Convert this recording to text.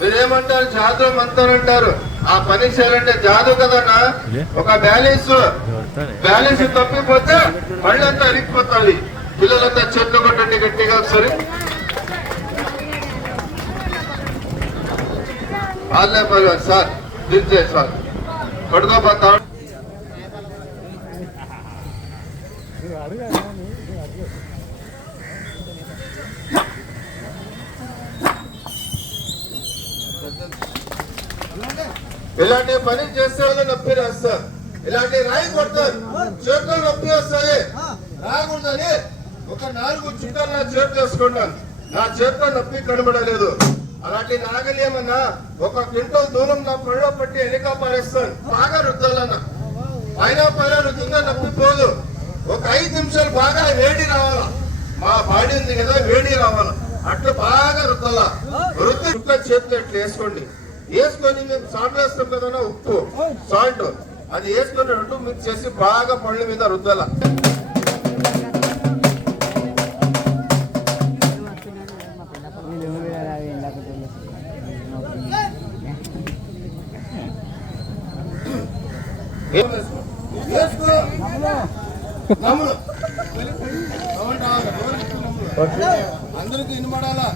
మీరేమంటారు? జాదు మంతారంటారు. ఆ పని చేయాలంటే జాదు కదన్నా. ఒక బ్యాలెన్స్ తప్పిపోతే మళ్ళీ అంతా అరిగిపోతుంది. పిల్లలంతా చెట్లు కొట్టండి గట్టిగా ఒకసారి. ఆన్లే పర్వాలేదు సార్, దించే సార్ పడుకోపోతా. ఇలాంటి పని చేసే వాళ్ళు నొప్పి రాస్తారు. ఇలాంటి రాయి కొడతారు, చేతిలో నొప్పి వస్తాయి. రాకూడదని ఒక 4 చుట్టాలు నా చేతి వేసుకుంటాను. నా చేతిలో నొప్పి కనబడలేదు. అలాంటి నాగలేమన్నా 1 క్వింటల్ దూరం నా పళ్ళలో పట్టి వెనక పారేస్తాను. బాగా రుద్దాలన్నా, పైన రుద్దుగా నొప్పి పోదు. ఒక 5 నిమిషాలు బాగా వేడి రావాలా. మా బాడీ ఉంది కదా, వేడి రావాలా. అట్లా బాగా రుద్దాలా. రుద్ది చేతిలో ఇట్లా వేసుకోండి. వేసుకొని మేము సాల్ట్ వేస్తాం కదా, ఉప్పు సాల్ట్, అది వేసుకొని 2 మిక్స్ చేసి బాగా పళ్ళ మీద రుద్దాల. అందరికి వినబడాలా.